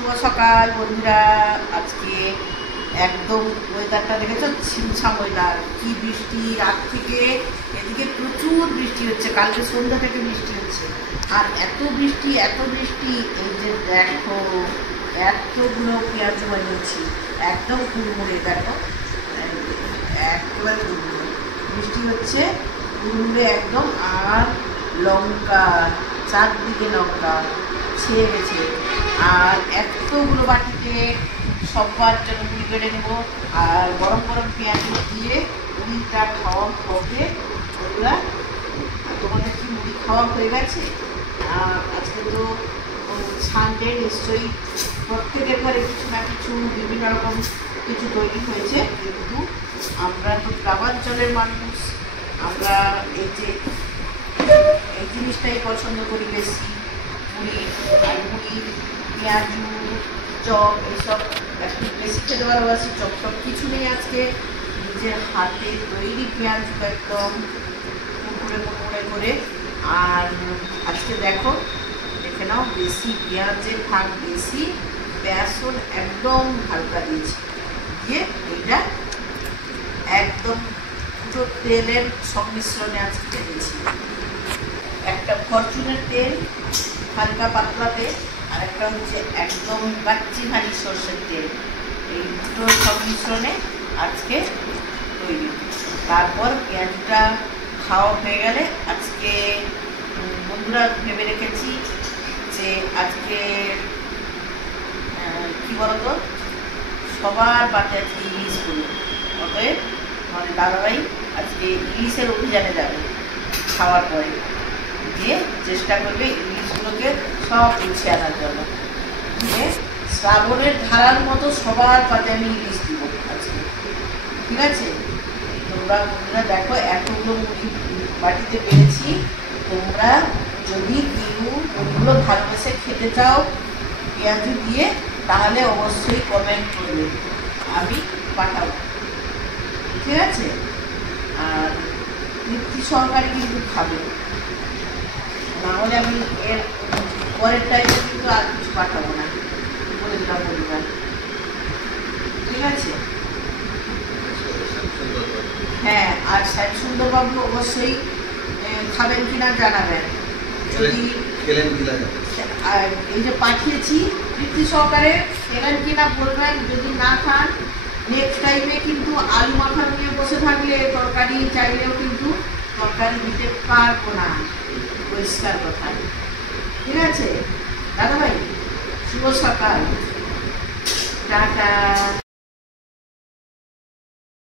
শুভ সকাল বন্ধুরা। আজকে একদম ওয়েদারটা দেখেছো, ছিমছাম ওয়েদার। কি বৃষ্টি, রাত থেকে এদিকে প্রচুর বৃষ্টি হচ্ছে, কালকে সন্ধ্যা থেকে বৃষ্টি হচ্ছে। আর এত বৃষ্টি এই যে দেখো এতগুলো পেঁয়াজ বানিয়েছি, একদম কুড়মুড়ে। দেখো একেবারে কুড়মুড়ে বৃষ্টি হচ্ছে, কুড়মুড়ে একদম। আর লঙ্কা, চারদিকে লঙ্কা ছেয়ে গেছে। আর এতগুলো বাটিতে সবার জন্য মুড়ি বেড়ে নেবো। আর গরম গরম পেঁয়াজ দিয়ে মুড়িটা খাওয়া হবে ওগুলা। তোমাদের কি মুড়ি খাওয়া হয়ে গেছে? আজকে তো সানডে, নিশ্চয়ই প্রত্যেকের ঘরে কিছু না কিছু বিভিন্ন রকম কিছু তৈরি হয়েছে। কিন্তু আমরা তো গ্রামাঞ্চলের মানুষ, আমরা এই জিনিসটাই পছন্দ করি বেশি। মুড়ি আর মুড়ি, পেঁয়াজু, চপ, এইসব একটু বেশি খেতে ভালোবাসি। চপ টপ কিছু নেই আজকে, নিজের হাতে তৈরি পেঁয়াজ একদম কুড়কুড়ে করে। আর আজকে দেখে নাও, বেশি পেঁয়াজের ভাগ বেশি, বেসন একদম হালকা দিয়েছি, দিয়ে এইটা একদম পুরো তেলের সংমিশ্রণে আজকে দিয়েছি। একটা ফরচুনের তেল, হালকা পাতলা তেল, আর একটা হচ্ছে একদম বাচ্চি ভারী সর্ষের তেল। এই দুটো সংমিশ্রণে আজকে তৈরি। তারপর পেঁয়াজটা খাওয়া হয়ে গেলে আজকে বন্ধুরা ভেবে রেখেছি যে আজকে কী বলতো, সবার বাড়িতে আজকে ইলিশ করবো। অতএব মানে দাদাভাই আজকে ইলিশের অভিযানে যাবে। খাওয়ার পরে দিয়ে চেষ্টা করবে ইলিশগুলোকে সব গুছিয়ে আনার জন্য। দিয়ে শ্রাবণের ধারার মতো সবার পাতে আমি ইলিশ দিব আজকে, ঠিক আছে? তোমরা বন্ধুরা দেখো, এতগুলো মুড়ি বাটিতে পেরেছি। তোমরা যদি মুড়িগুলো ভালোবেসে খেতে চাও পেঁয়াজু দিয়ে, তাহলে অবশ্যই কমেন্ট করবে, আমি পাঠাবো, ঠিক আছে? আর তৃপ্তি সহকারে কিন্তু খাবে, নাহলে আমি এর পরের টাইমে কিন্তু আর কিছু পাঠাবো না, বলে দিলাম পরিবার, ঠিক আছে? হ্যাঁ, আর শ্যামসুন্দরবাবু অবশ্যই খাবেন কিনা জানাবেন। যদি এই যে পাঠিয়েছি তৃপ্তি সহকারে, খেলেন কিনা বলবেন। যদি না খান, নেক্সট টাইমে কিন্তু আলু মাখা নিয়ে বসে থাকলে তরকারি চাইলেও কিন্তু তরকারি দিতে পারবো না, পরিষ্কার কথা, ঠিক আছে? দাদা ভাই, শুভ সকাল, টাটা।